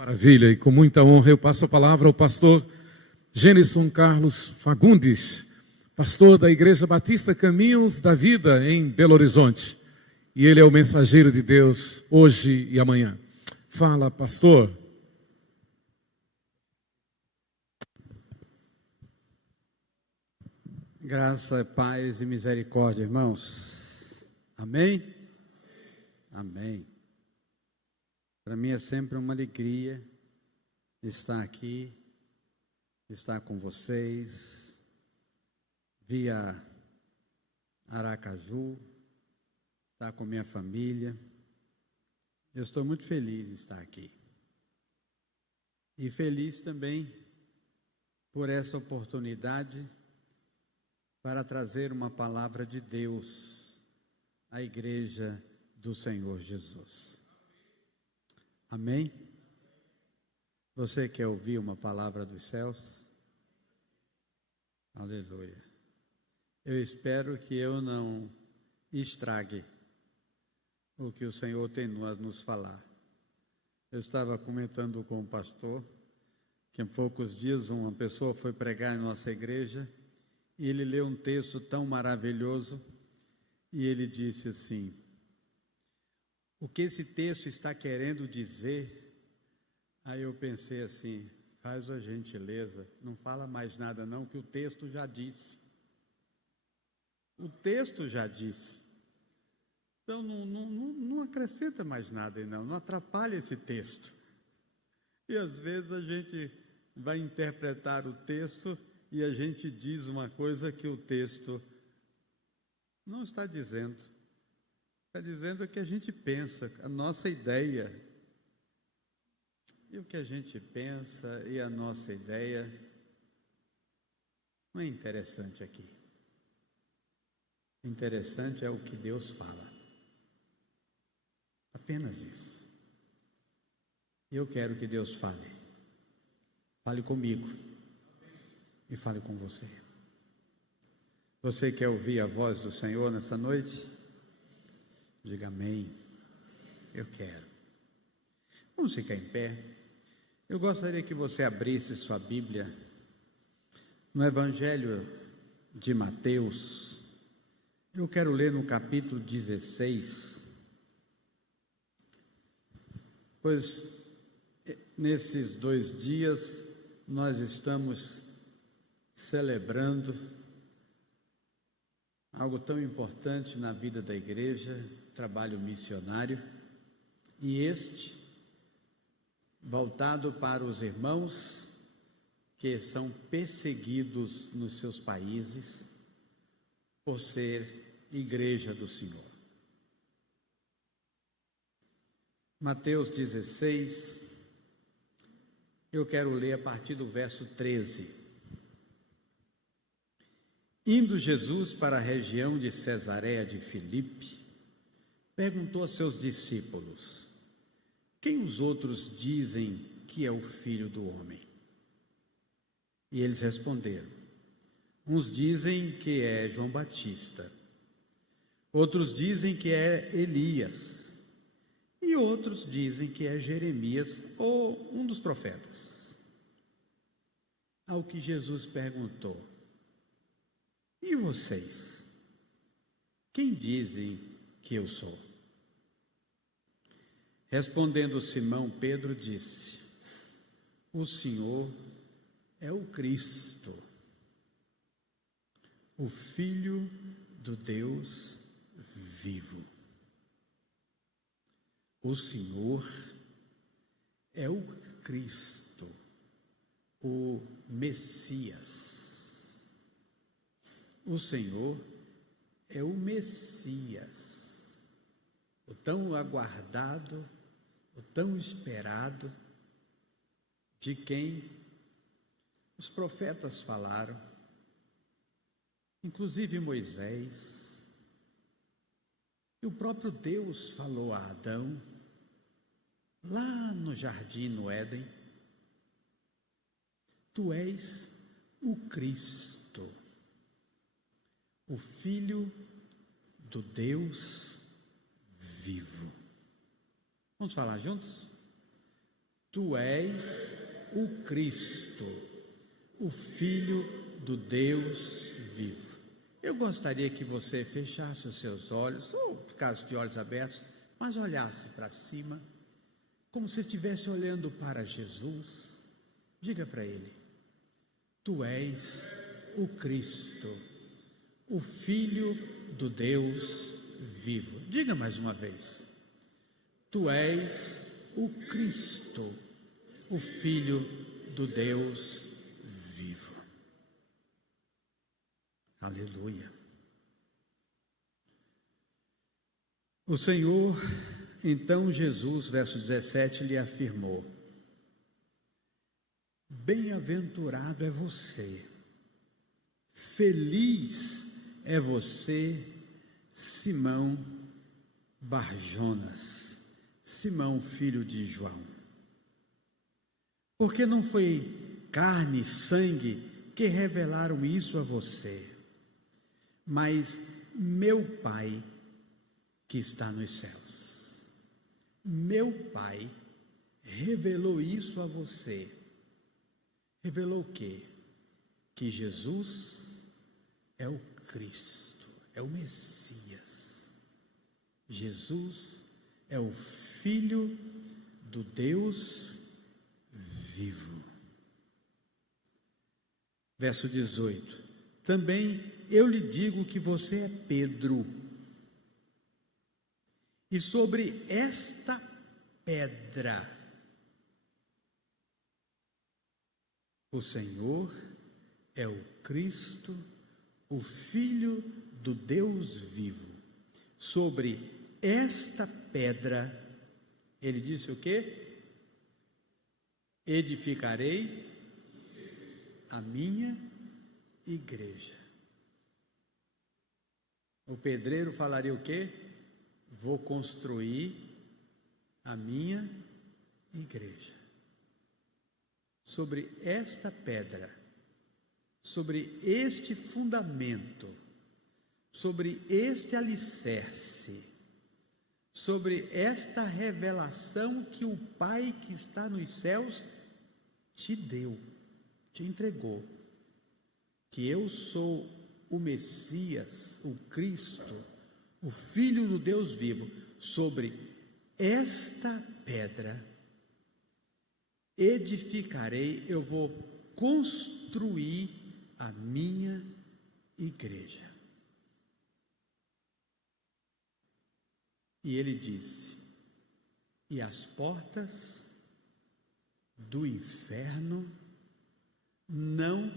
Maravilha, e com muita honra eu passo a palavra ao pastor Gênison Carlos Fagundes, pastor da Igreja Batista Caminhos da Vida em Belo Horizonte. E ele é o mensageiro de Deus hoje e amanhã. Fala, pastor. Graça, paz e misericórdia, irmãos. Amém? Amém. Para mim é sempre uma alegria estar aqui, estar com vocês, via Aracaju, estar com minha família. Eu estou muito feliz em estar aqui. E feliz também por essa oportunidade para trazer uma palavra de Deus à Igreja do Senhor Jesus. Amém? Você quer ouvir uma palavra dos céus? Aleluia. Eu espero que eu não estrague o que o Senhor tem a nos falar. Eu estava comentando com o pastor que há poucos dias uma pessoa foi pregar em nossa igreja e ele leu um texto tão maravilhoso e ele disse assim: o que esse texto está querendo dizer? Aí eu pensei assim: faz a gentileza, não fala mais nada não, que o texto já disse. O texto já disse. Então não acrescenta mais nada não atrapalha esse texto. E às vezes a gente vai interpretar o texto e a gente diz uma coisa que o texto não está dizendo. Está dizendo o que a gente pensa, a nossa ideia. E o que a gente pensa e a nossa ideia não é interessante aqui. Interessante é o que Deus fala. Apenas isso. Eu quero que Deus fale. Fale comigo. E fale com você. Você quer ouvir a voz do Senhor nessa noite? Diga amém. Eu quero. Vamos ficar em pé. Eu gostaria que você abrisse sua Bíblia no Evangelho de Mateus. Eu quero ler no capítulo 16. Pois nesses 2 dias nós estamos celebrando algo tão importante na vida da igreja, trabalho missionário, e este voltado para os irmãos que são perseguidos nos seus países por ser igreja do Senhor. Mateus 16, eu quero ler a partir do verso 13. Indo Jesus para a região de Cesareia de Filipe, perguntou a seus discípulos: quem os outros dizem que é o Filho do Homem? E eles responderam: uns dizem que é João Batista, outros dizem que é Elias, e outros dizem que é Jeremias ou um dos profetas. Ao que Jesus perguntou: e vocês? Quem dizem que eu sou? Respondendo Simão, Pedro disse: o Senhor é o Cristo, o Filho do Deus vivo. O Senhor é o Cristo, o Messias. O Senhor é o Messias, o tão aguardado, o tão esperado, de quem os profetas falaram, inclusive Moisés, e o próprio Deus falou a Adão, lá no jardim, no Éden: tu és o Cristo, o Filho do Deus vivo. Vamos falar juntos? Tu és o Cristo, o Filho do Deus vivo. Eu gostaria que você fechasse os seus olhos, ou ficasse de olhos abertos, mas olhasse para cima, como se estivesse olhando para Jesus. Diga para Ele: Tu és o Cristo, o Filho do Deus vivo. Diga mais uma vez: Tu és o Cristo, o Filho do Deus vivo. Aleluia. O Senhor, então Jesus, verso 17, lhe afirmou: Bem-aventurado é você, feliz é você, Simão Barjonas, Simão, filho de João. Porque não foi carne e sangue que revelaram isso a você, mas meu Pai que está nos céus. Meu Pai revelou isso a você. Revelou o quê? Que Jesus é o Cristo, é o Messias. Jesus é o Filho do Deus vivo. Verso 18: Também eu lhe digo que você é Pedro, e sobre esta pedra o Senhor é o Cristo, o Filho do Deus vivo. Sobre esta pedra, ele disse o quê? Edificarei a minha igreja. O pedreiro falaria o quê? Vou construir a minha igreja. Sobre esta pedra, sobre este fundamento, sobre este alicerce, sobre esta revelação que o Pai que está nos céus te deu, te entregou, que eu sou o Messias, o Cristo, o Filho do Deus vivo. Sobre esta pedra edificarei, eu vou construir a minha igreja. E ele disse: e as portas do inferno não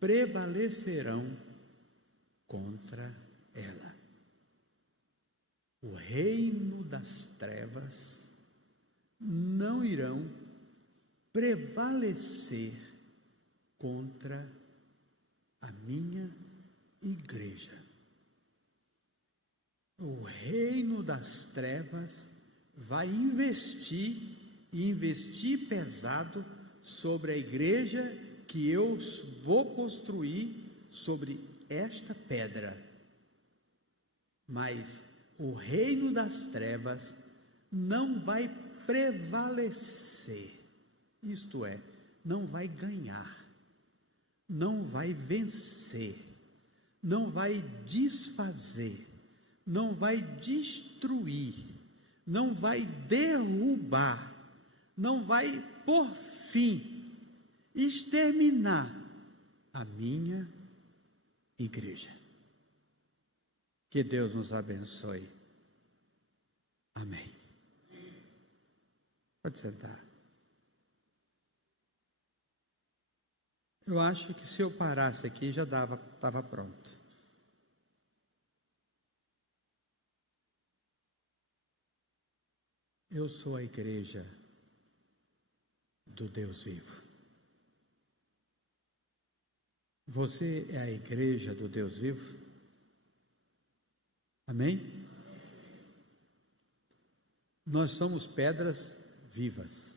prevalecerão contra ela. O reino das trevas não irão prevalecer contra a minha igreja. O reino das trevas vai investir, e investir pesado, sobre a igreja que eu vou construir sobre esta pedra. Mas o reino das trevas não vai prevalecer, isto é, não vai ganhar, não vai vencer, não vai desfazer, não vai destruir, não vai derrubar, não vai por fim exterminar a minha igreja. Que Deus nos abençoe. Amém. Pode sentar. Eu acho que se eu parasse aqui já estava pronto. Eu sou a igreja do Deus vivo. Você é a igreja do Deus vivo? Amém? Nós somos pedras vivas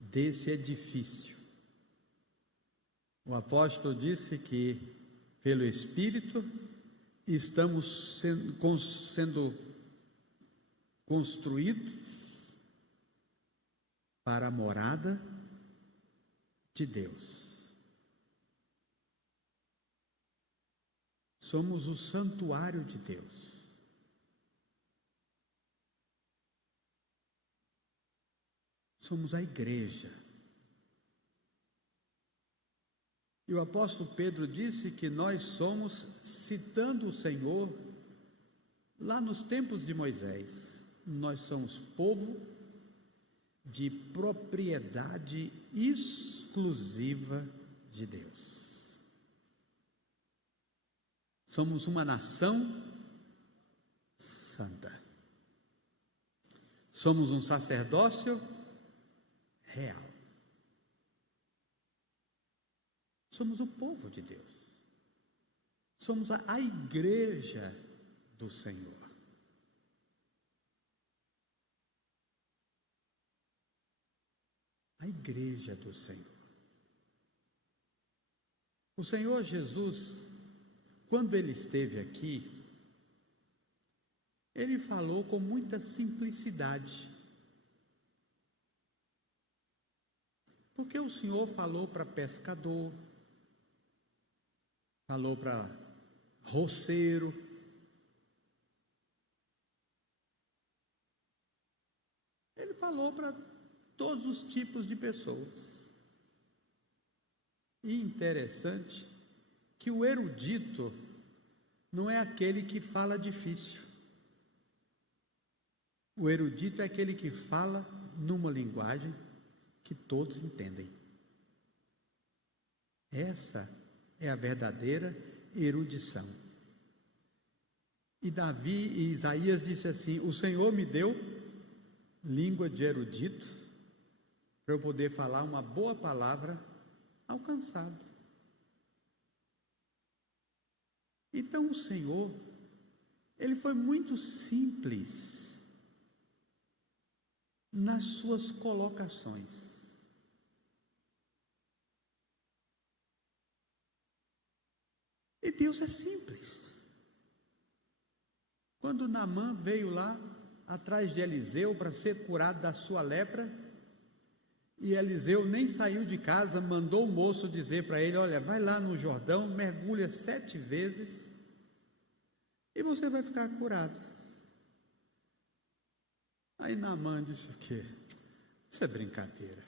desse edifício. O apóstolo disse que, pelo Espírito, estamos sendo construídos para a morada de Deus. Somos o santuário de Deus. Somos a igreja. E o apóstolo Pedro disse que nós somos, citando o Senhor, lá nos tempos de Moisés, nós somos povo de propriedade exclusiva de Deus. Somos uma nação santa. Somos um sacerdócio real. Somos o povo de Deus. Somos a igreja do Senhor. A igreja do Senhor. O Senhor Jesus, quando ele esteve aqui, ele falou com muita simplicidade. Porque o Senhor falou para pescador, falou para roceiro, ele falou para todos os tipos de pessoas. E interessante que o erudito não é aquele que fala difícil. O erudito é aquele que fala numa linguagem que todos entendem. Essa é a verdadeira erudição. E Davi e Isaías disse assim: o Senhor me deu língua de erudito para eu poder falar uma boa palavra ao cansado. Então o Senhor, ele foi muito simples nas suas colocações. E Deus é simples. Quando Naamã veio lá atrás de Eliseu para ser curado da sua lepra, e Eliseu nem saiu de casa, mandou o moço dizer para ele: olha, vai lá no Jordão, mergulha 7 vezes e você vai ficar curado. Aí Naamã disse o quê? Isso é brincadeira.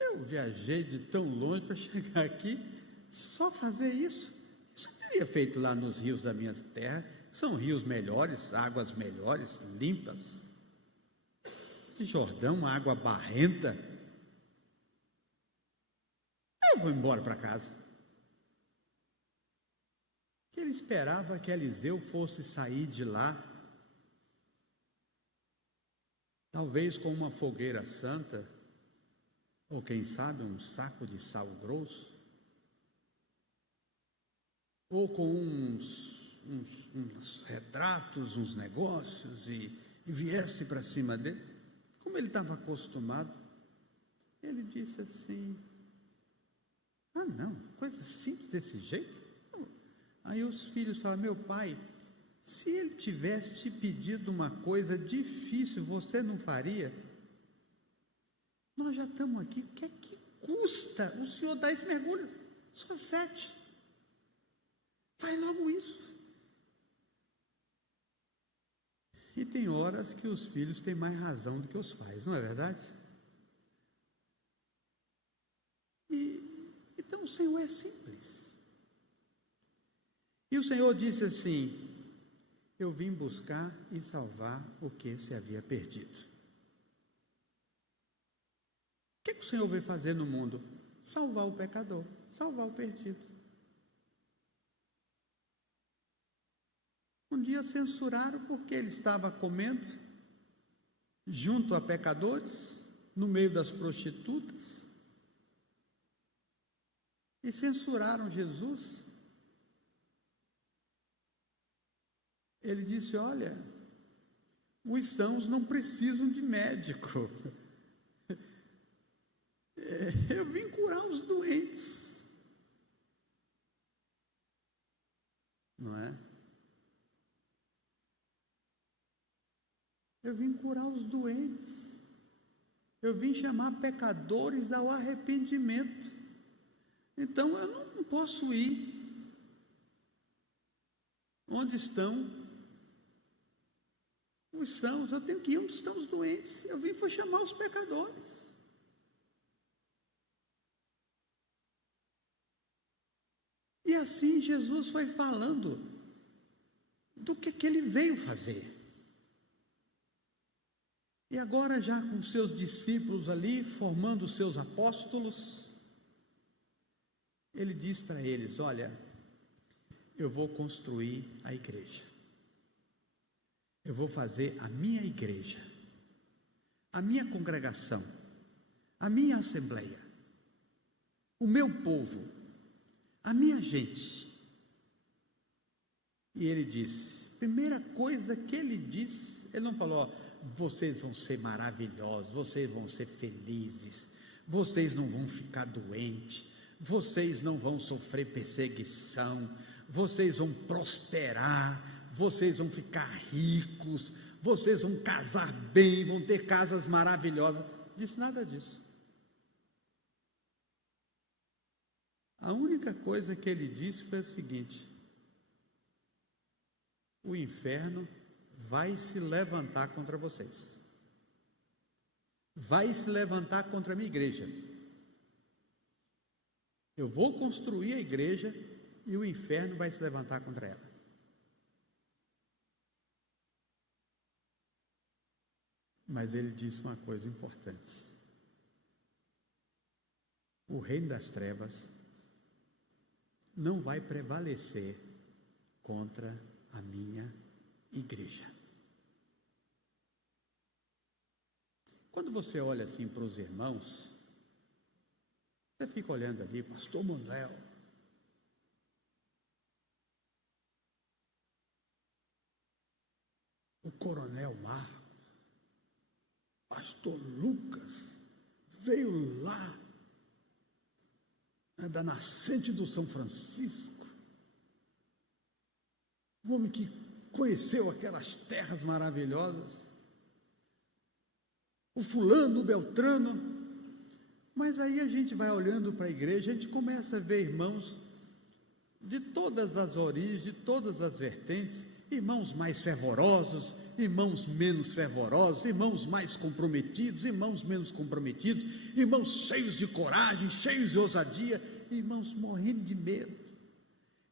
Eu viajei de tão longe para chegar aqui, só fazer isso? Isso eu teria feito lá nos rios da minha terra, são rios melhores, águas melhores, limpas. Esse Jordão, água barrenta. Eu vou embora para casa. Ele esperava que Eliseu fosse sair de lá, talvez com uma fogueira santa, ou quem sabe um saco de sal grosso, ou com uns retratos, uns negócios, e viesse para cima dele. Como ele estava acostumado, ele disse assim: ah não, coisa simples desse jeito? Aí os filhos falaram: meu pai, se ele tivesse te pedido uma coisa difícil, você não faria? Nós já estamos aqui, o que é que custa o senhor dar esse mergulho? Só 7. Faz logo isso. E tem horas que os filhos têm mais razão do que os pais, não é verdade? Então o Senhor é simples. E o Senhor disse assim: eu vim buscar e salvar o que se havia perdido. O que o Senhor veio fazer no mundo? Salvar o pecador, salvar o perdido. Um dia censuraram porque ele estava comendo junto a pecadores, no meio das prostitutas, e censuraram Jesus. Ele disse: olha, os sãos não precisam de médico. Eu vim curar os doentes. Não é? Eu vim curar os doentes. Eu vim chamar pecadores ao arrependimento. Então eu não posso ir onde estão os sãos, eu tenho que ir onde estão os doentes. Eu vim foi chamar os pecadores. E assim Jesus foi falando do que ele veio fazer. E agora, já com seus discípulos ali, formando os seus apóstolos, ele diz para eles: olha, eu vou construir a igreja. Eu vou fazer a minha igreja, a minha congregação, a minha assembleia, o meu povo, a minha gente. E ele disse, primeira coisa que ele disse, ele não falou: ó, vocês vão ser maravilhosos, vocês vão ser felizes, vocês não vão ficar doentes, vocês não vão sofrer perseguição, vocês vão prosperar, vocês vão ficar ricos, vocês vão casar bem, vão ter casas maravilhosas. Disse nada disso. A única coisa que ele disse foi o seguinte: o inferno vai se levantar contra vocês, vai se levantar contra a minha igreja. Eu vou construir a igreja e o inferno vai se levantar contra ela. Mas ele disse uma coisa importante: o reino das trevas não vai prevalecer contra a minha igreja. Quando você olha assim para os irmãos, você fica olhando ali, pastor Manuel, o coronel Marcos, pastor Lucas, veio lá, da nascente do São Francisco, um homem que conheceu aquelas terras maravilhosas, o fulano, o beltrano. Mas aí a gente vai olhando para a igreja, a gente começa a ver irmãos de todas as origens, de todas as vertentes, irmãos mais fervorosos, irmãos menos fervorosos, irmãos mais comprometidos, irmãos menos comprometidos, irmãos cheios de coragem, cheios de ousadia, irmãos morrendo de medo,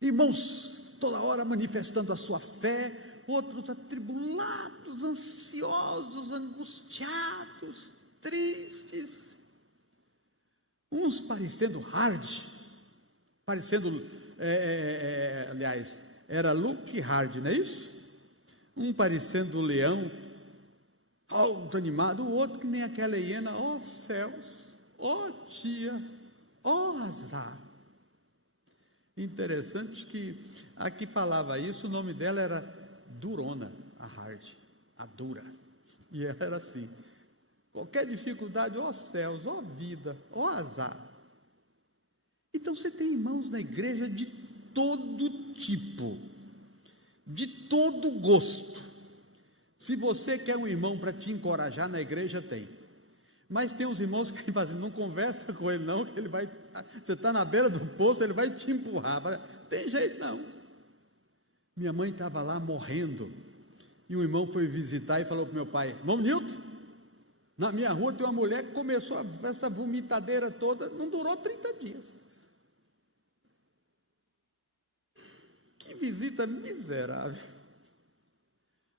irmãos toda hora manifestando a sua fé, outros atribulados, ansiosos, angustiados, tristes, uns parecendo aliás, era Luke Hard, não é isso? Um parecendo leão, alto, animado, o outro que nem aquela hiena. Ó céus, ó tia, ó azar. Interessante que a que falava isso, o nome dela era Durona, a Hard, a dura. E ela era assim: qualquer dificuldade, ó céus, ó vida, ó azar. Então você tem irmãos na igreja de todo tipo, de todo gosto. Se você quer um irmão para te encorajar na igreja, tem. Mas tem uns irmãos que fazem, não conversa com ele não, que ele vai, você está na beira do poço, ele vai te empurrar. Tem jeito não. Minha mãe estava lá morrendo, e um irmão foi visitar e falou para o meu pai: irmão Nilton, na minha rua tem uma mulher que começou essa vomitadeira toda, não durou 30 dias. Que visita miserável.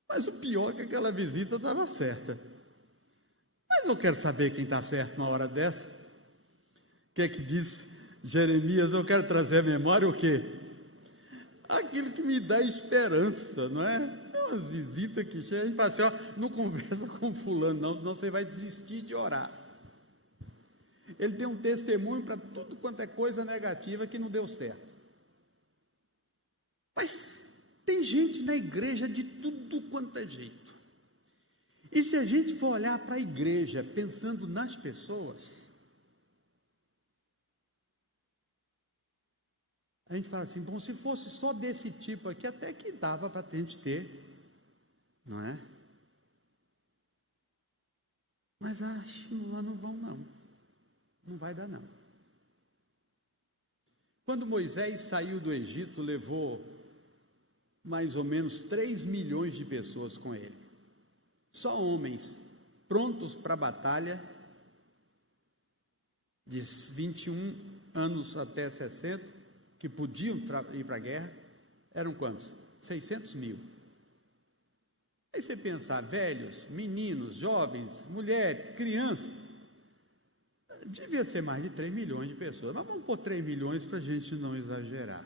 Mas o pior é que aquela visita estava certa. Mas eu quero saber quem está certo numa hora dessa. O que é que diz Jeremias? Eu quero trazer à memória o quê? Aquilo que me dá esperança, não é? É umas visitas que chegam e fala assim: ó, não conversa com fulano não, senão você vai desistir de orar. Ele tem um testemunho para tudo quanto é coisa negativa que não deu certo. Mas tem gente na igreja de tudo quanto é jeito. E se a gente for olhar para a igreja pensando nas pessoas, a gente fala assim: bom, se fosse só desse tipo aqui, até que dava para a gente ter, não é? Mas acho que não vão não. Não vai dar não. Quando Moisés saiu do Egito, levou mais ou menos 3 milhões de pessoas com ele. Só homens prontos para a batalha, de 21 anos até 60, que podiam ir para a guerra, eram quantos? 600 mil. Aí você pensar, velhos, meninos, jovens, mulheres, crianças, devia ser mais de 3 milhões de pessoas, mas vamos pôr 3 milhões para a gente não exagerar.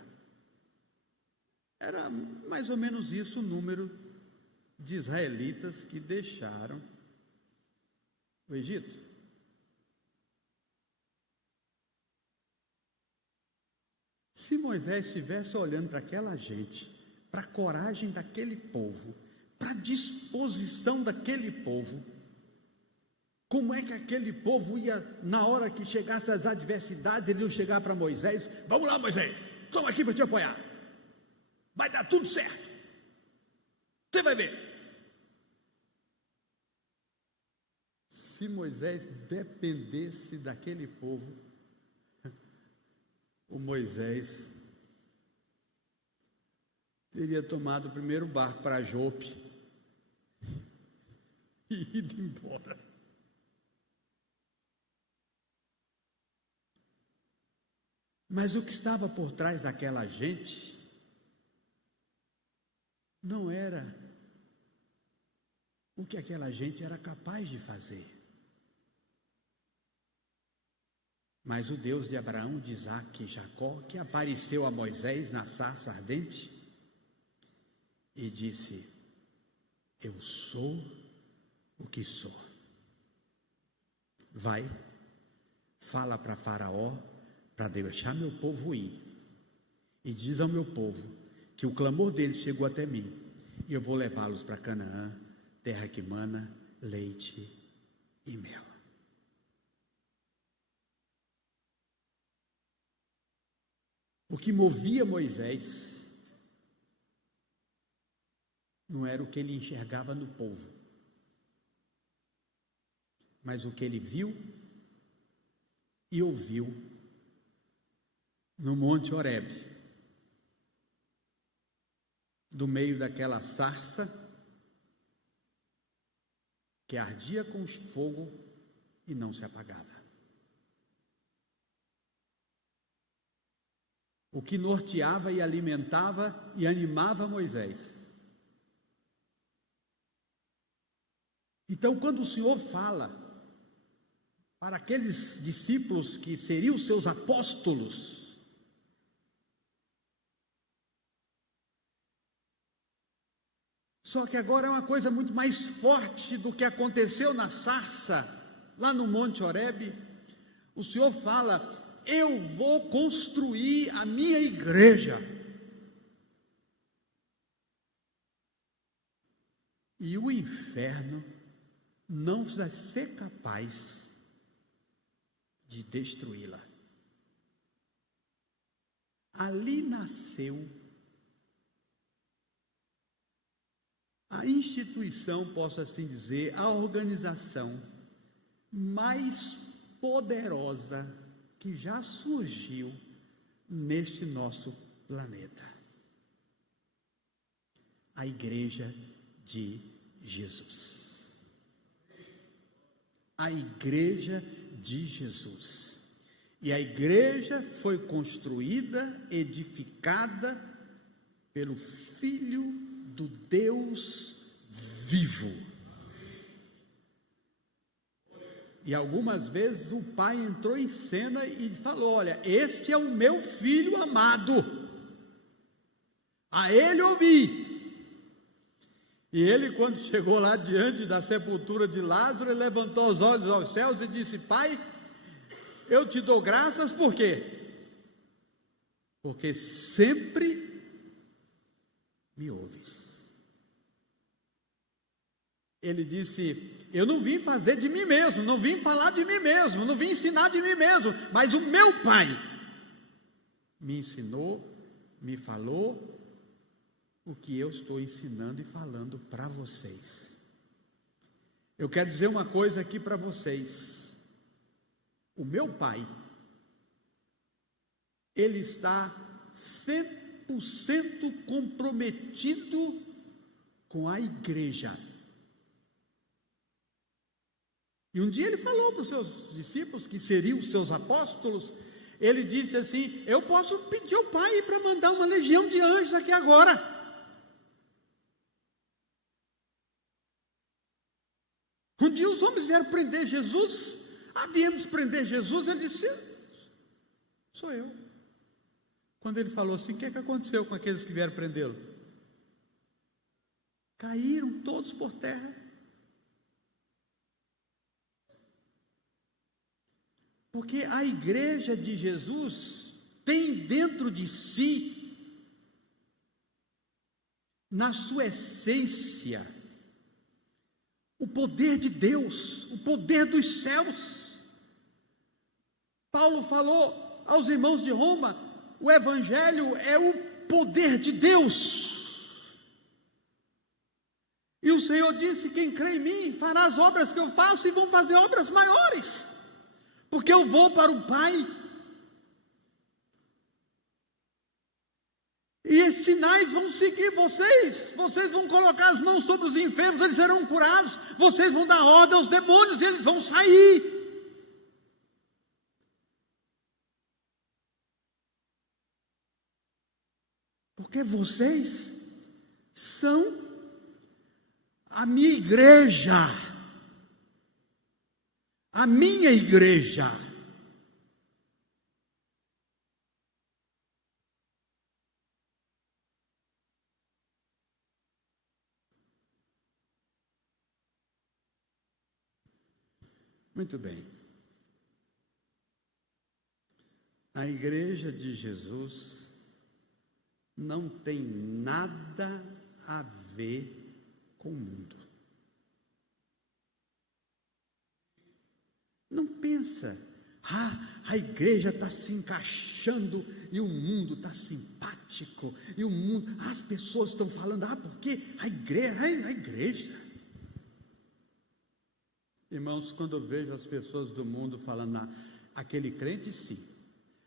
Era mais ou menos isso o número de israelitas que deixaram o Egito. Se Moisés estivesse olhando para aquela gente, para a coragem daquele povo, para a disposição daquele povo, como é que aquele povo ia, na hora que chegasse as adversidades, eles iam chegar para Moisés: vamos lá, Moisés, estamos aqui para te apoiar, vai dar tudo certo, você vai ver. Se Moisés dependesse daquele povo, o Moisés teria tomado o primeiro barco para Jope e ido embora. Mas o que estava por trás daquela gente não era o que aquela gente era capaz de fazer. Mas o Deus de Abraão, de Isaque e Jacó, que apareceu a Moisés na sarça ardente e disse: eu sou o que sou. Vai, fala para Faraó para deixar meu povo ir, e diz ao meu povo que o clamor deles chegou até mim, e eu vou levá-los para Canaã, terra que mana leite e mel. O que movia Moisés não era o que ele enxergava no povo, mas o que ele viu e ouviu no Monte Horebe, do meio daquela sarça que ardia com fogo e não se apagava. O que norteava e alimentava e animava Moisés. Então, quando o Senhor fala para aqueles discípulos que seriam seus apóstolos, só que agora é uma coisa muito mais forte do que aconteceu na sarça, lá no Monte Horebe. O Senhor fala: eu vou construir a minha igreja. E o inferno não vai ser capaz de destruí-la. Ali nasceu a instituição, posso assim dizer, a organização mais poderosa que já surgiu neste nosso planeta. A Igreja de Jesus. A Igreja de Jesus. E a igreja foi construída, edificada pelo Filho do Deus vivo. E algumas vezes o pai entrou em cena e falou: olha, este é o meu filho amado, a ele ouvi. E ele, quando chegou lá diante da sepultura de Lázaro, ele levantou os olhos aos céus e disse: Pai, eu te dou graças, por quê? Porque sempre me ouves. Ele disse: eu não vim fazer de mim mesmo, não vim falar de mim mesmo, não vim ensinar de mim mesmo, mas o meu Pai me ensinou, me falou o que eu estou ensinando e falando para vocês. Eu quero dizer uma coisa aqui para vocês. O meu pai, ele está 100% comprometido com a igreja. E um dia ele falou para os seus discípulos, que seriam os seus apóstolos, ele disse assim: eu posso pedir ao Pai para mandar uma legião de anjos aqui agora. Um dia os homens vieram prender Jesus, viemos prender Jesus, ele disse: sou eu. Quando ele falou assim, o que aconteceu com aqueles que vieram prendê-lo? Caíram todos por terra. Porque a igreja de Jesus tem dentro de si, na sua essência, o poder de Deus, o poder dos céus. Paulo falou aos irmãos de Roma: o evangelho é o poder de Deus. E o Senhor disse: quem crê em mim fará as obras que eu faço e vão fazer obras maiores. Porque eu vou para o Pai. E esses sinais vão seguir vocês. Vocês vão colocar as mãos sobre os enfermos, eles serão curados. Vocês vão dar ordem aos demônios e eles vão sair. Porque vocês são a minha igreja. A minha igreja. Muito bem. A igreja de Jesus não tem nada a ver com o mundo. Não pensa, a igreja está se encaixando e o mundo está simpático, e o mundo, as pessoas estão falando, porque a igreja. Irmãos, quando eu vejo as pessoas do mundo falando, aquele crente sim,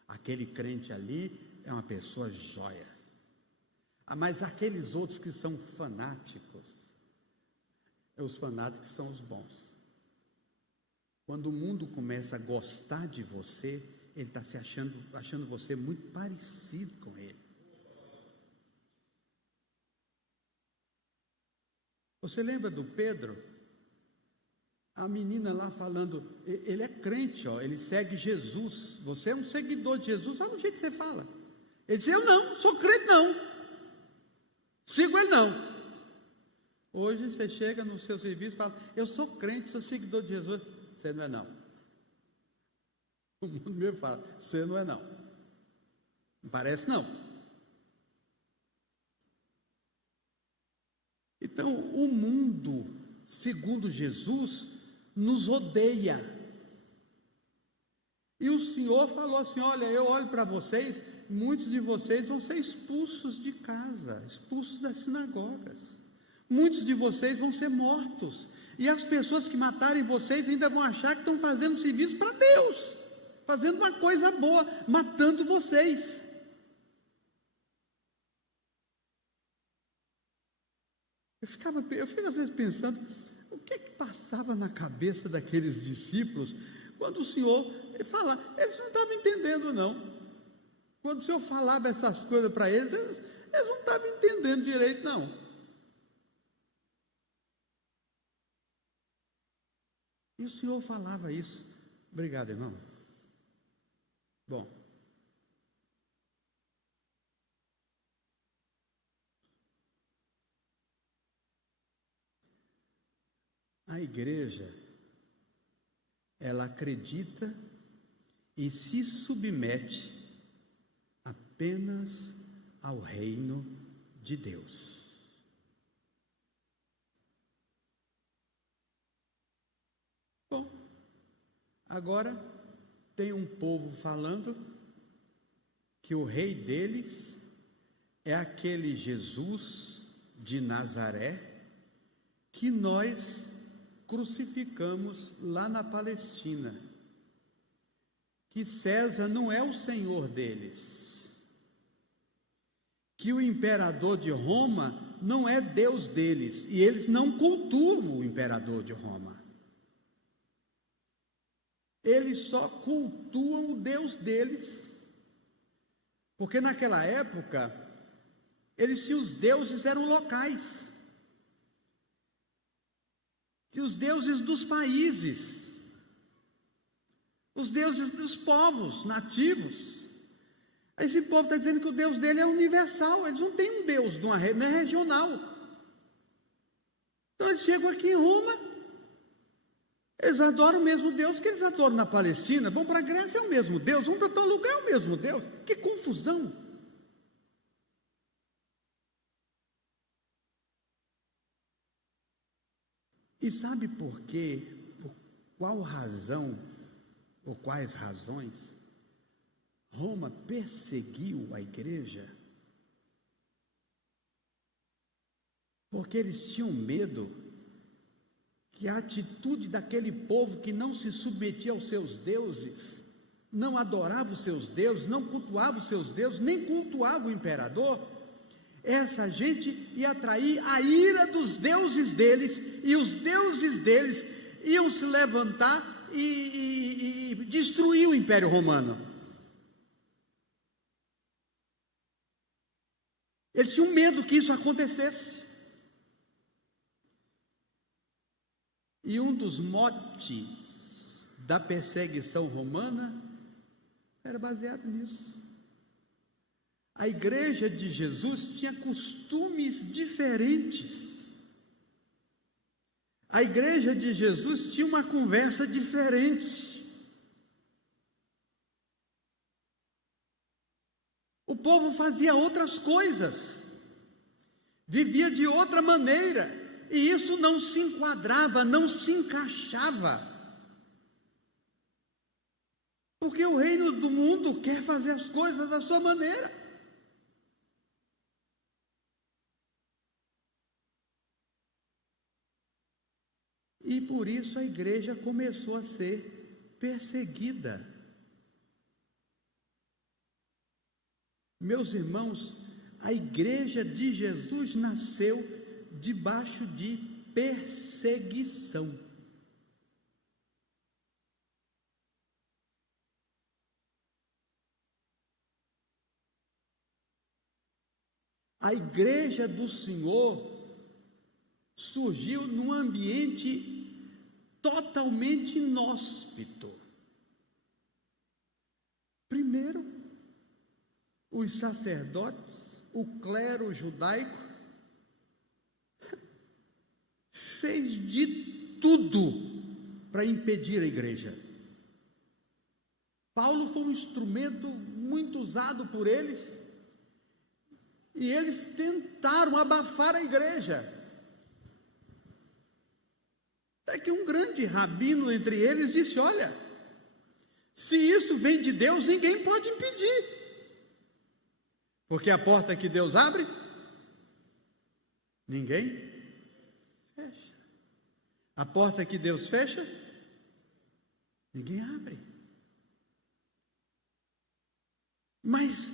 aquele crente ali é uma pessoa jóia. Mas aqueles outros que são fanáticos, os fanáticos são os bons. Quando o mundo começa a gostar de você, ele está se achando você muito parecido com ele. Você lembra do Pedro? A menina lá falando, ele é crente, ele segue Jesus. Você é um seguidor de Jesus, olha o jeito que você fala. Ele disse: eu não, sou crente não. Sigo ele não. Hoje você chega no seu serviço e fala: eu sou crente, sou seguidor de Jesus. Você não é não. O mundo mesmo fala: você não é não. Não parece não. Então o mundo, segundo Jesus, nos odeia. E o Senhor falou assim: olha, eu olho para vocês, muitos de vocês vão ser expulsos de casa, expulsos das sinagogas. Muitos de vocês vão ser mortos. E as pessoas que matarem vocês ainda vão achar que estão fazendo serviço para Deus, fazendo uma coisa boa, matando vocês. Eu fico às vezes pensando, o que passava na cabeça daqueles discípulos, quando o Senhor fala, eles não estavam entendendo não. Quando o Senhor falava essas coisas para eles não estavam entendendo direito não. E o Senhor falava isso. Obrigado, irmão. Bom. A igreja, ela acredita e se submete apenas ao reino de Deus. Bom, agora tem um povo falando que o rei deles é aquele Jesus de Nazaré que nós crucificamos lá na Palestina que César não é o senhor deles, que o imperador de Roma não é Deus deles, e eles não cultuam o imperador de Roma. Eles só cultuam o Deus deles, porque naquela época, os deuses eram locais, e os deuses dos países, os deuses dos povos nativos. Esse povo está dizendo que o Deus dele é universal, eles não têm um Deus não é regional. Então eles chegam aqui em Roma, eles adoram o mesmo Deus que eles adoram na Palestina, vão para a Grécia, é o mesmo Deus, vão para tal lugar, é o mesmo Deus. Que confusão! E sabe por quê? Por qual razão, ou quais razões, Roma perseguiu a igreja? Porque eles tinham medo que a atitude daquele povo que não se submetia aos seus deuses, não adorava os seus deuses, não cultuava os seus deuses, nem cultuava o imperador, essa gente ia atrair a ira dos deuses deles, e os deuses deles iam se levantar e destruir o Império Romano. Eles tinham medo que isso acontecesse. E um dos motes da perseguição romana era baseado nisso. A igreja de Jesus tinha costumes diferentes. A igreja de Jesus tinha uma conversa diferente. O povo fazia outras coisas, vivia de outra maneira, e isso não se enquadrava, não se encaixava. Porque o reino do mundo quer fazer as coisas da sua maneira. E por isso a igreja começou a ser perseguida. Meus irmãos, a igreja de Jesus nasceu debaixo de perseguição. A igreja do Senhor surgiu num ambiente totalmente inóspito. Primeiro, os sacerdotes, o clero judaico, fez de tudo para impedir a igreja. Paulo foi um instrumento muito usado por eles, e eles tentaram abafar a igreja. Até que um grande rabino entre eles disse: olha, se isso vem de Deus, ninguém pode impedir, porque a porta que Deus abre, ninguém fecha. A porta que Deus fecha, ninguém abre. Mas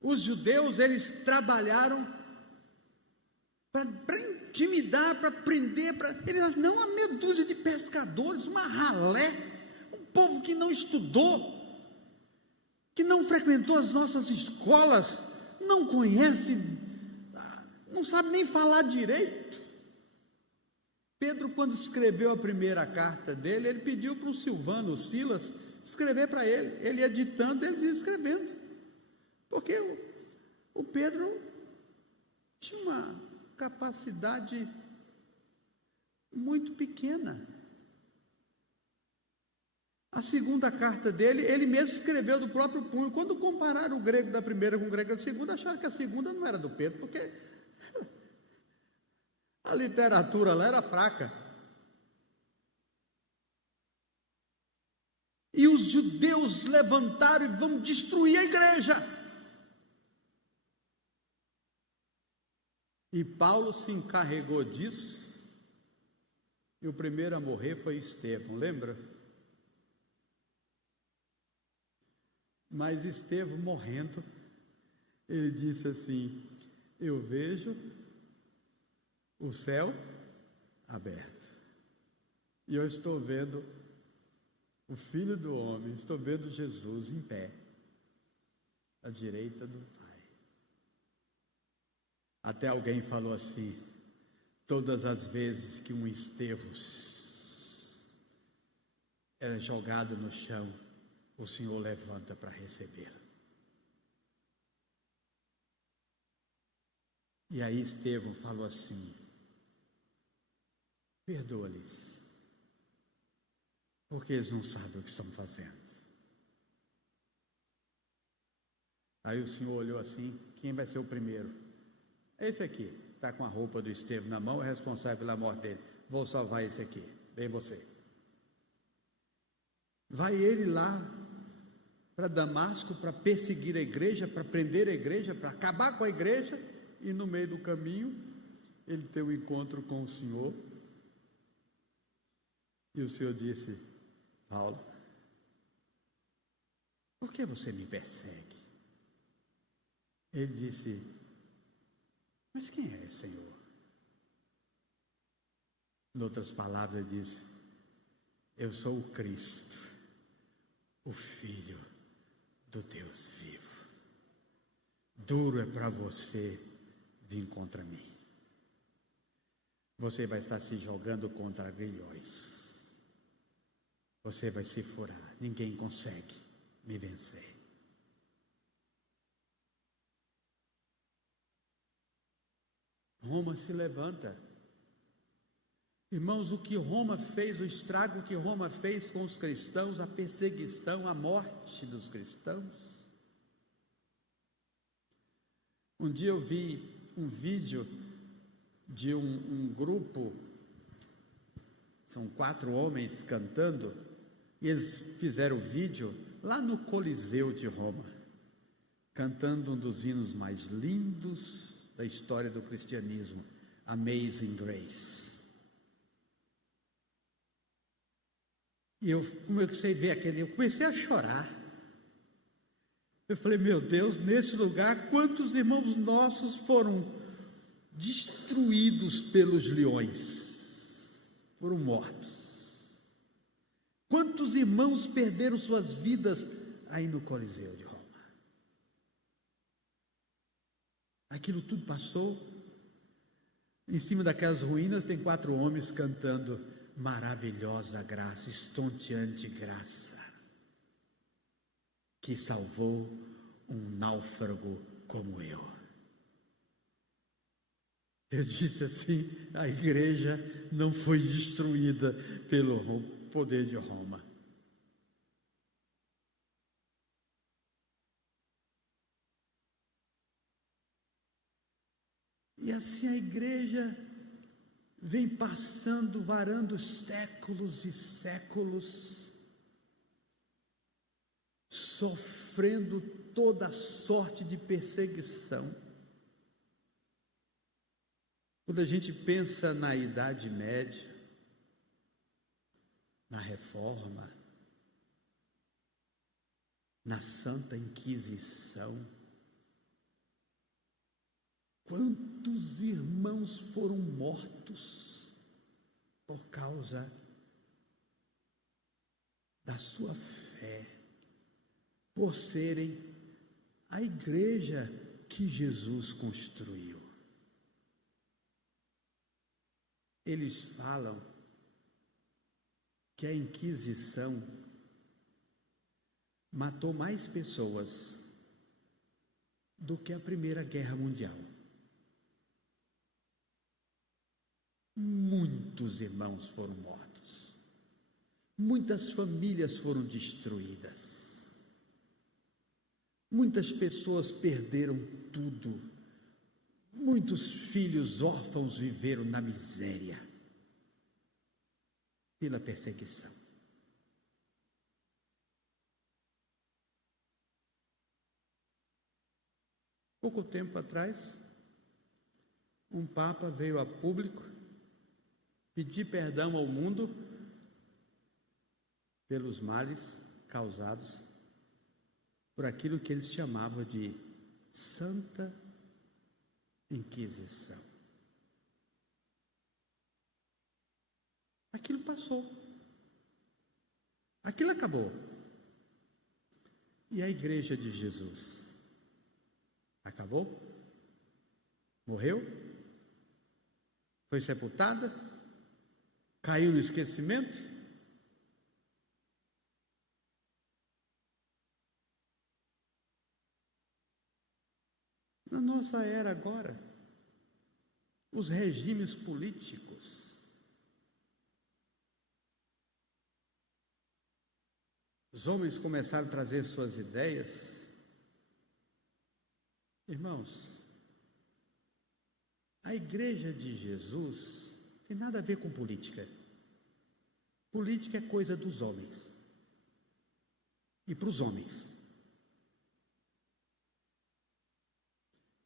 os judeus, eles trabalharam para intimidar, para prender, eles não, uma meia dúzia de pescadores, uma ralé, um povo que não estudou, que não frequentou as nossas escolas, não conhece, não sabe nem falar direito. Pedro, quando escreveu a primeira carta dele, ele pediu para o Silvano, o Silas, escrever para ele ia ditando, eles iam escrevendo, porque o Pedro tinha uma capacidade muito pequena. A segunda carta dele, ele mesmo escreveu do próprio punho. Quando compararam o grego da primeira com o grego da segunda, acharam que a segunda não era do Pedro, porque a literatura lá era fraca. E os judeus levantaram e vão destruir a igreja. E Paulo se encarregou disso E o primeiro a morrer foi Estevão, lembra? Mas Estevão morrendo, ele disse assim: eu vejo o céu aberto, e eu estou vendo o Filho do Homem, estou vendo Jesus em pé, à direita do Pai. Até alguém falou assim: todas as vezes que um Estevão era jogado no chão, o Senhor levanta para recebê-lo. E aí Estevão falou assim: perdoa-lhes, porque eles não sabem o que estão fazendo. Aí o Senhor olhou assim: quem vai ser o primeiro? Esse aqui, está com a roupa do Estevão na mão, é responsável pela morte dele. Vou salvar esse aqui, vem você. Vai ele lá para Damasco para perseguir a igreja, para prender a igreja, para acabar com a igreja, e no meio do caminho ele tem um encontro com o Senhor, e o Senhor disse: Paulo, por que você me persegue? Ele disse: mas quem é, Senhor? Em outras palavras, ele disse: eu sou o Cristo, o Filho do Deus vivo. Duro é para você vir contra mim. Você vai estar se jogando contra grilhões. Você vai se furar. Ninguém consegue me vencer. Roma se levanta. Irmãos, o que Roma fez, o estrago que Roma fez com os cristãos, a perseguição, a morte dos cristãos. Um dia eu vi um vídeo de um grupo, são 4 homens cantando, e eles fizeram o vídeo lá no Coliseu de Roma, cantando um dos hinos mais lindos da história do cristianismo, Amazing Grace. E eu comecei a ver aquele, eu comecei a chorar. Eu falei: meu Deus, nesse lugar, quantos irmãos nossos foram destruídos pelos leões, foram mortos. Quantos irmãos perderam suas vidas aí no Coliseu de Roma? Aquilo tudo passou. Em cima daquelas ruínas tem 4 homens cantando: maravilhosa graça, estonteante graça, que salvou um náufrago como eu. Eu disse assim: a igreja não foi destruída pelo poder de Roma. E assim a igreja vem passando, varando séculos e séculos, sofrendo toda sorte de perseguição. Quando a gente pensa na Idade Média, na Reforma, na Santa Inquisição, quantos irmãos foram mortos por causa da sua fé, por serem a igreja que Jesus construiu. Eles falam que a Inquisição matou mais pessoas do que a Primeira Guerra Mundial. Muitos irmãos foram mortos, muitas famílias foram destruídas, muitas pessoas perderam tudo, muitos filhos órfãos viveram na miséria pela perseguição. Pouco tempo atrás, um Papa veio a público pedir perdão ao mundo pelos males causados por aquilo que eles chamavam de Santa Inquisição. Aquilo passou. Aquilo acabou. E a Igreja de Jesus? Acabou? Morreu? Foi sepultada? Caiu no esquecimento? Na nossa era agora, os regimes políticos os homens começaram a trazer suas ideias. Irmãos, a Igreja de Jesus tem nada a ver com política. Política é coisa dos homens. E para os homens.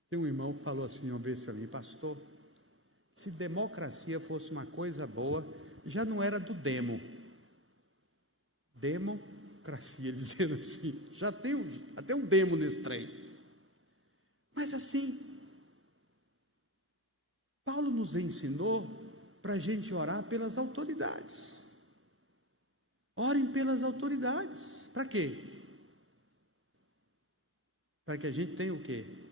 Tem um irmão que falou assim uma vez para mim: pastor, se democracia fosse uma coisa boa, já não era do demo. Democracia, dizendo assim, já tem até um demo nesse trem. Mas assim, Paulo nos ensinou para a gente orar pelas autoridades. Orem pelas autoridades. Para quê? Para que a gente tenha o quê?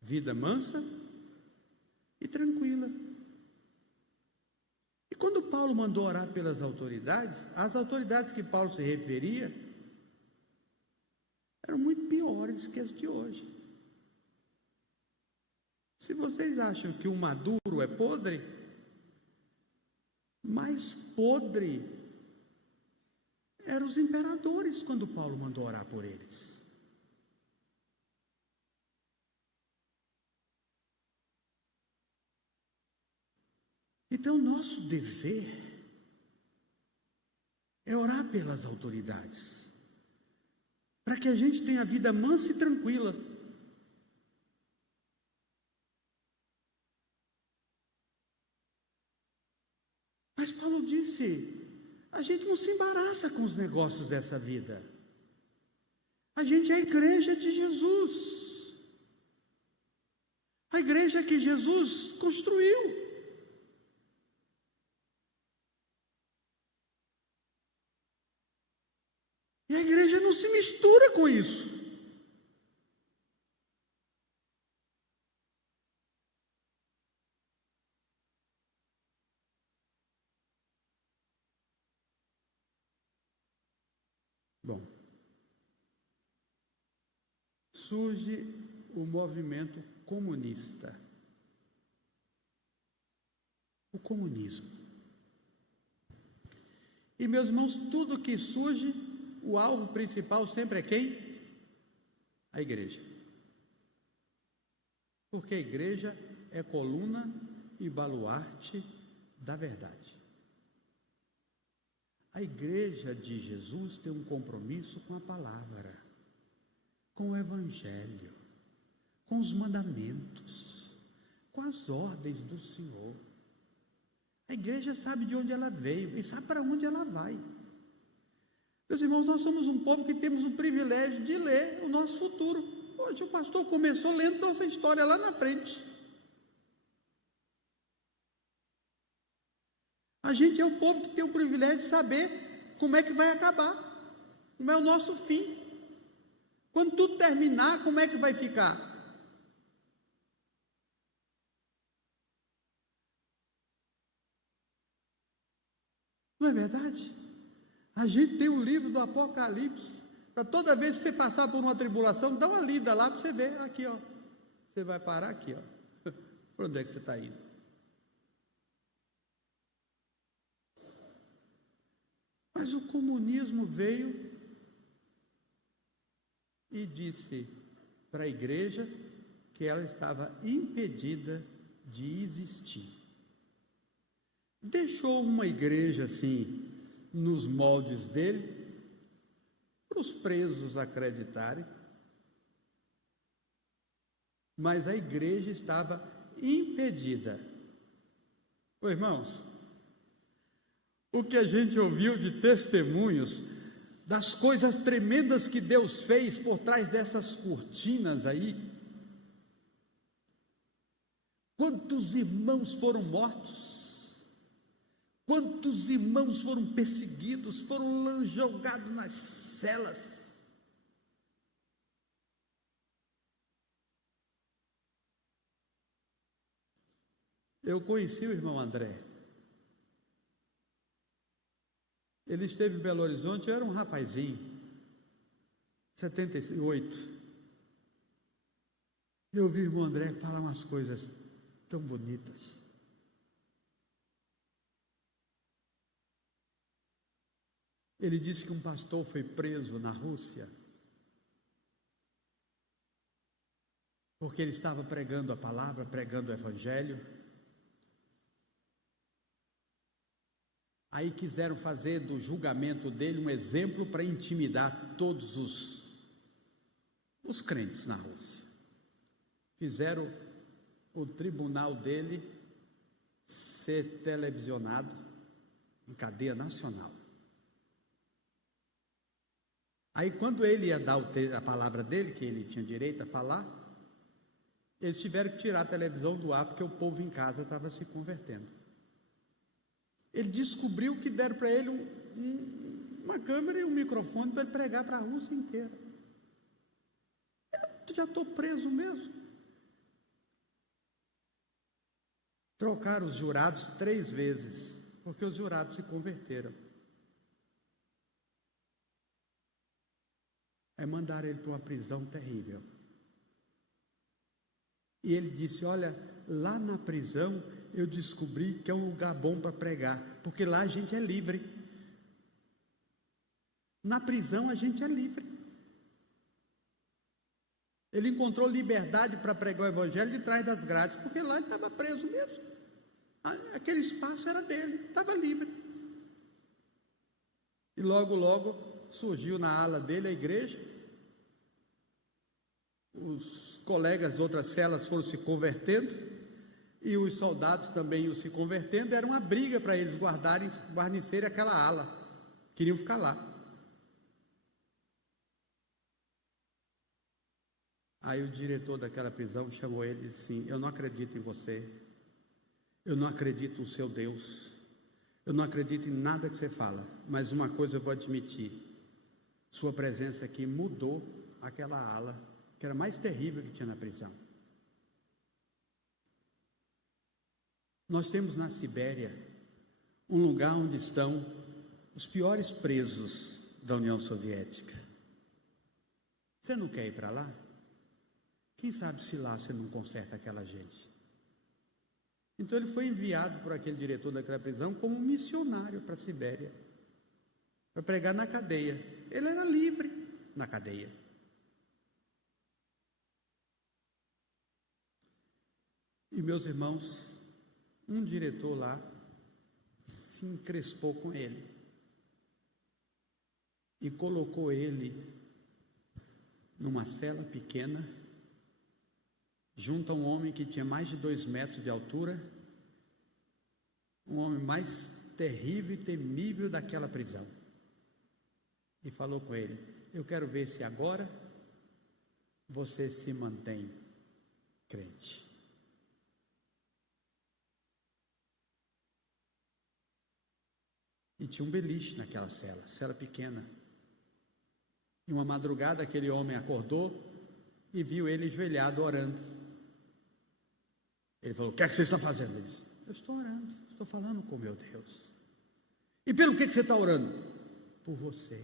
Vida mansa e tranquila. E quando Paulo mandou orar pelas autoridades, as autoridades que Paulo se referia eram muito piores que as de hoje. Se vocês acham que o Maduro é podre, mais podre eram os imperadores quando Paulo mandou orar por eles. Então, nosso dever é orar pelas autoridades, para que a gente tenha a vida mansa e tranquila. Mas Paulo disse, a gente não se embaraça com os negócios dessa vida. A gente é a Igreja de Jesus. A igreja que Jesus construiu. E a igreja não se mistura com isso. Bom, surge o movimento comunista. O comunismo. E, meus irmãos, tudo que surge, o alvo principal sempre é quem? A igreja. Porque a igreja é coluna e baluarte da verdade. A igreja de Jesus tem um compromisso com a palavra, com o evangelho, com os mandamentos, com as ordens do Senhor. A igreja sabe de onde ela veio e sabe para onde ela vai. Meus irmãos, nós somos um povo que temos o privilégio de ler o nosso futuro. Hoje o pastor começou lendo nossa história lá na frente. A gente é o povo que tem o privilégio de saber como é que vai acabar, como é o nosso fim. Quando tudo terminar, como é que vai ficar? Não é verdade? A gente tem um livro do Apocalipse, para toda vez que você passar por uma tribulação, dá uma lida lá para você ver, aqui ó, você vai parar aqui ó, para onde é que você está indo? Mas o comunismo veio e disse para a igreja que ela estava impedida de existir. Deixou uma igreja assim, nos moldes dele, para os presos acreditarem, mas a igreja estava impedida. Ô, irmãos, o que a gente ouviu de testemunhos das coisas tremendas que Deus fez por trás dessas cortinas aí. Quantos irmãos foram mortos? Quantos irmãos foram perseguidos, foram jogados nas celas? Eu conheci o irmão André. Ele esteve em Belo Horizonte, eu era um rapazinho, 78. Eu ouvi o irmão André falar umas coisas tão bonitas. Ele disse que um pastor foi preso na Rússia porque ele estava pregando a palavra, pregando o evangelho. Aí quiseram fazer do julgamento dele um exemplo para intimidar todos os crentes na Rússia. Fizeram o tribunal dele ser televisionado em cadeia nacional. Aí quando ele ia dar a palavra dele, que ele tinha direito a falar, eles tiveram que tirar a televisão do ar, porque o povo em casa estava se convertendo. Ele descobriu que deram para ele uma câmera e um microfone para ele pregar para a Rússia inteira. Eu já estou preso mesmo. Trocaram os jurados 3 vezes, porque os jurados se converteram. Aí mandaram ele para uma prisão terrível. E ele disse: olha, lá na prisão eu descobri que é um lugar bom para pregar, porque lá a gente é livre. Na prisão a gente é livre. Ele encontrou liberdade para pregar o evangelho de trás das grades, porque lá ele estava preso mesmo. Aquele espaço era dele, estava livre. E logo, logo surgiu na ala dele a igreja. Os colegas de outras celas foram se convertendo, e os soldados também iam se convertendo. Era uma briga para eles guarnecerem aquela ala, queriam ficar lá. Aí o diretor daquela prisão chamou ele e disse assim: eu não acredito em você, eu não acredito no seu Deus, eu não acredito em nada que você fala, mas uma coisa eu vou admitir: sua presença aqui mudou aquela ala, que era mais terrível que tinha na prisão. Nós temos na Sibéria um lugar onde estão os piores presos da União Soviética. Você não quer ir para lá? Quem sabe se lá você não conserta aquela gente? Então ele foi enviado por aquele diretor daquela prisão como missionário para a Sibéria, para pregar na cadeia. Ele era livre na cadeia. E meus irmãos, um diretor lá se encrespou com ele e colocou ele numa cela pequena, junto a um homem que tinha mais de 2 metros de altura, um homem mais terrível e temível daquela prisão, e falou com ele: eu quero ver se agora você se mantém crente. E tinha um beliche naquela cela pequena. E uma madrugada aquele homem acordou e viu ele ajoelhado orando. Ele falou: o que é que você está fazendo? Ele disse: eu estou orando, estou falando com meu Deus. E pelo que você está orando? Por você.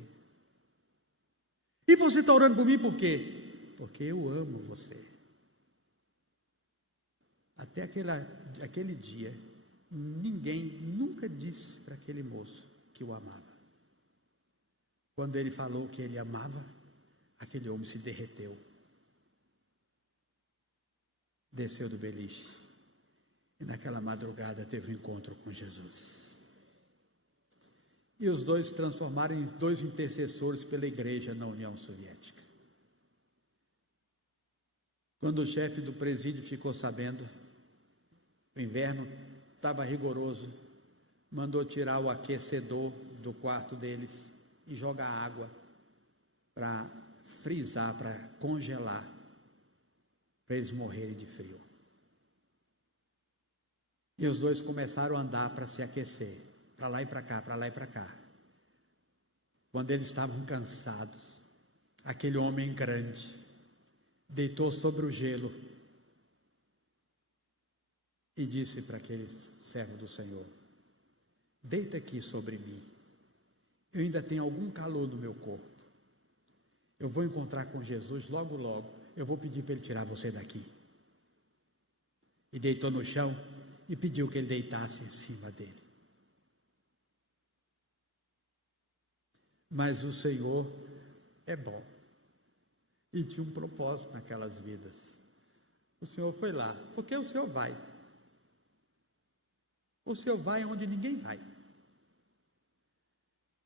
E você está orando por mim por quê? Porque eu amo você. Até aquele dia, ninguém nunca disse para aquele moço que o amava. Quando ele falou que ele amava, aquele homem se derreteu, desceu do beliche e naquela madrugada teve um encontro com Jesus. E os dois se transformaram em 2 intercessores pela igreja na União Soviética. Quando o chefe do presídio ficou sabendo, o inverno estava rigoroso, mandou tirar o aquecedor do quarto deles e jogar água para frisar, para congelar, para eles morrerem de frio. E os dois começaram a andar para se aquecer, para lá e para cá, para lá e para cá. Quando eles estavam cansados, aquele homem grande deitou sobre o gelo e disse para aquele servo do Senhor: deita aqui sobre mim, eu ainda tenho algum calor no meu corpo, eu vou encontrar com Jesus logo logo, eu vou pedir para ele tirar você daqui. E deitou no chão e pediu que ele deitasse em cima dele. Mas o Senhor é bom e tinha um propósito naquelas vidas. O Senhor foi lá, porque o Senhor vai. O Senhor vai onde ninguém vai.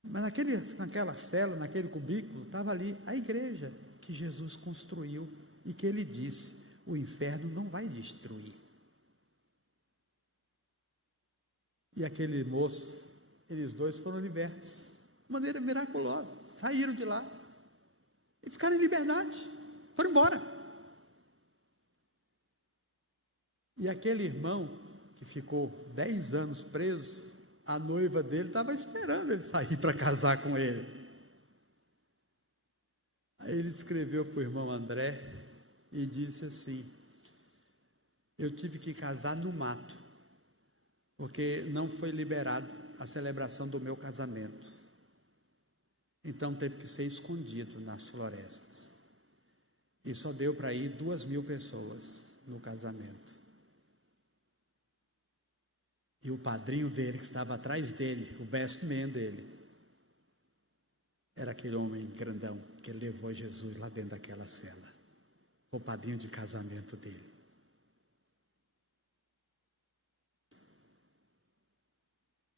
Mas naquela cela, naquele cubículo, estava ali a igreja que Jesus construiu e que ele disse: o inferno não vai destruir. E aquele moço, eles dois foram libertos de maneira miraculosa, saíram de lá e ficaram em liberdade, foram embora. E aquele irmão que ficou 10 anos preso, a noiva dele estava esperando ele sair para casar com ele. Aí ele escreveu para o irmão André e disse assim: eu tive que casar no mato, porque não foi liberado a celebração do meu casamento. Então teve que ser escondido nas florestas. E só deu para ir 2.000 pessoas no casamento. E o padrinho dele, que estava atrás dele, o best man dele, era aquele homem grandão que levou Jesus lá dentro daquela cela. O padrinho de casamento dele.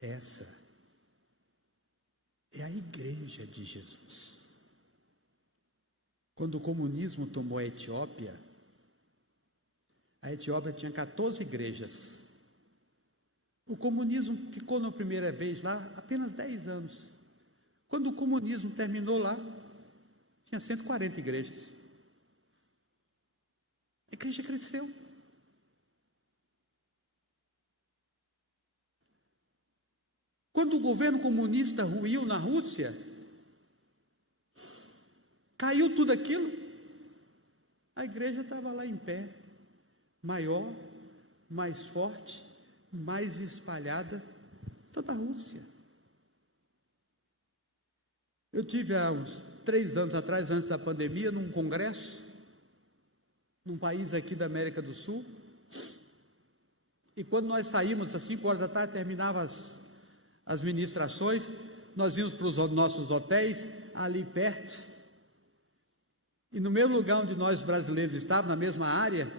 Essa é a igreja de Jesus. Quando o comunismo tomou a Etiópia tinha 14 igrejas. O comunismo ficou na primeira vez lá apenas 10 anos. Quando o comunismo terminou lá, tinha 140 igrejas. A igreja cresceu. Quando o governo comunista ruiu na Rússia, caiu tudo aquilo, a igreja estava lá em pé, maior, mais forte, mais espalhada, toda a Rússia. Eu tive há uns 3 anos atrás, antes da pandemia, num congresso, num país aqui da América do Sul, e quando nós saímos às 5 horas da tarde, terminava as ministrações, nós íamos para os nossos hotéis, ali perto, e no mesmo lugar onde nós brasileiros estávamos, na mesma área,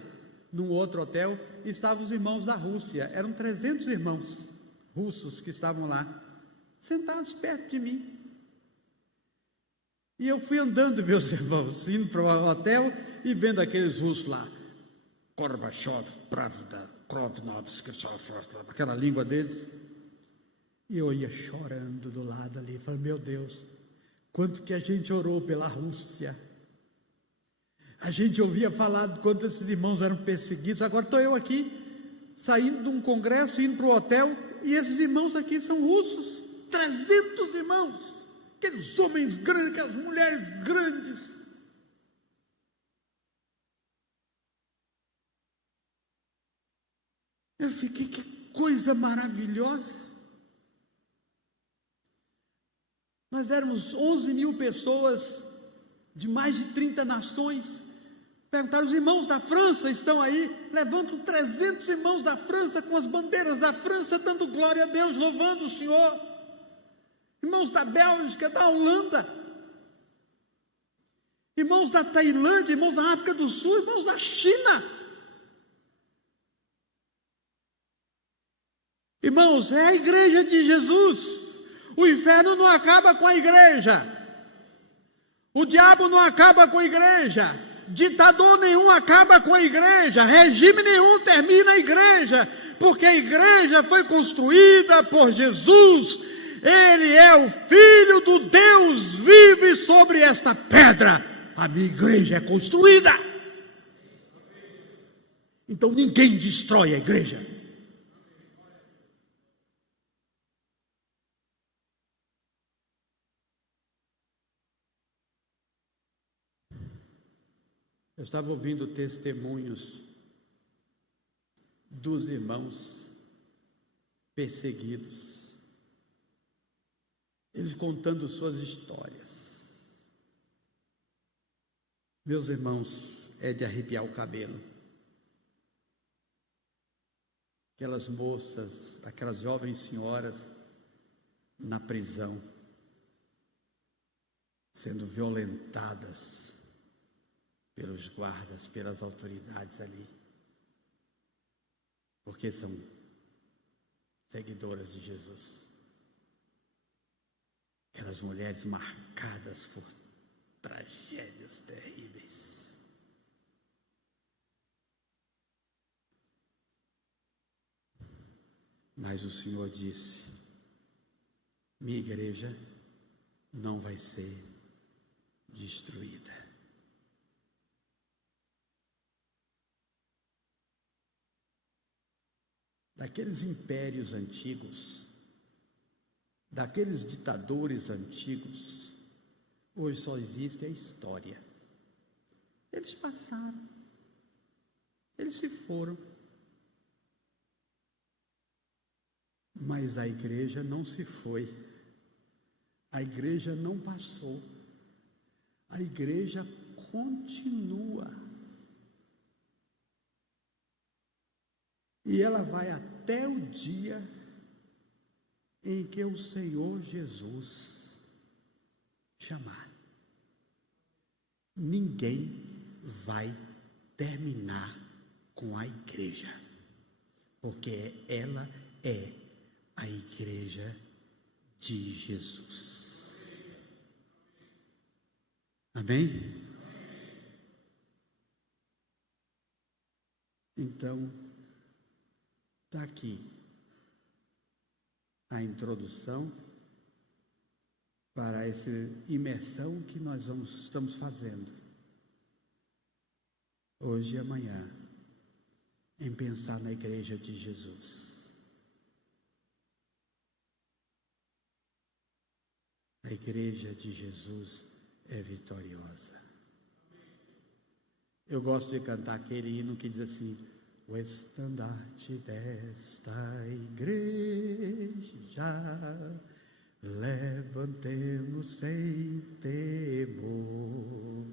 num outro hotel, estavam os irmãos da Rússia. Eram 300 irmãos russos que estavam lá, sentados perto de mim. E eu fui andando, meus irmãos, indo para o hotel e vendo aqueles russos lá, Gorbachev, Pravda, Krovnovsk, aquela língua deles. E eu ia chorando do lado ali, falei: meu Deus, quanto que a gente orou pela Rússia. A gente ouvia falar de quanto esses irmãos eram perseguidos. Agora estou eu aqui, saindo de um congresso, indo para o hotel, e esses irmãos aqui são russos, 300 irmãos, aqueles homens grandes, aquelas mulheres grandes. Eu fiquei, que coisa maravilhosa. Nós éramos 11.000 pessoas, de mais de 30 nações. Perguntaram: os irmãos da França estão aí? Levantam 300 irmãos da França, com as bandeiras da França, dando glória a Deus, louvando o Senhor. Irmãos da Bélgica, da Holanda, irmãos da Tailândia, irmãos da África do Sul, irmãos da China. Irmãos, é a igreja de Jesus. O inferno não acaba com a igreja. O diabo não acaba com a igreja. Ditador nenhum acaba com a igreja, regime nenhum termina a igreja, porque a igreja foi construída por Jesus. Ele é o Filho do Deus vivo e sobre esta pedra a minha igreja é construída. Então ninguém destrói a igreja. Eu estava ouvindo testemunhos dos irmãos perseguidos, eles contando suas histórias. Meus irmãos, é de arrepiar o cabelo. Aquelas moças, aquelas jovens senhoras na prisão, sendo violentadas pelos guardas, pelas autoridades ali, porque são seguidoras de Jesus. Aquelas mulheres marcadas por tragédias terríveis. Mas o Senhor disse: minha igreja não vai ser destruída. Daqueles impérios antigos, daqueles ditadores antigos, hoje só existe a história. Eles passaram, eles se foram, mas a igreja não se foi, a igreja não passou, a igreja continua. E ela vai até o dia em que o Senhor Jesus chamar. Ninguém vai terminar com a igreja, porque ela é a igreja de Jesus. Amém? Então, está aqui a introdução para essa imersão que nós estamos fazendo hoje e amanhã, em pensar na igreja de Jesus. A igreja de Jesus é vitoriosa. Eu gosto de cantar aquele hino que diz assim: o estandarte desta igreja levantemos sem temor,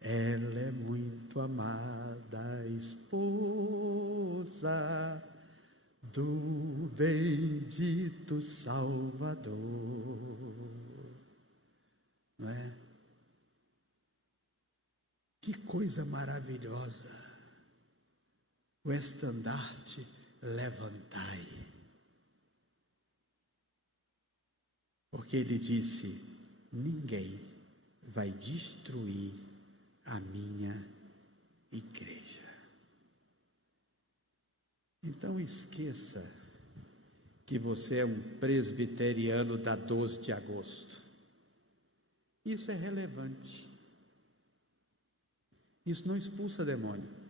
ela é muito amada esposa do bendito Salvador. Não é? Que coisa maravilhosa! O estandarte levantai. Porque ele disse: ninguém vai destruir a minha igreja. Então esqueça que você é um presbiteriano da 12 de agosto. Isso é relevante. Isso não expulsa demônio.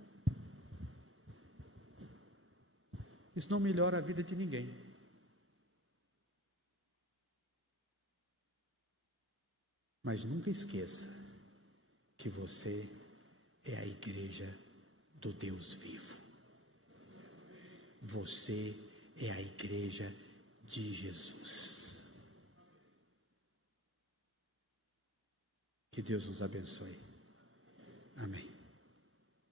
Isso não melhora a vida de ninguém. Mas nunca esqueça que você é a igreja do Deus vivo. Você é a igreja de Jesus. Que Deus nos abençoe. Amém.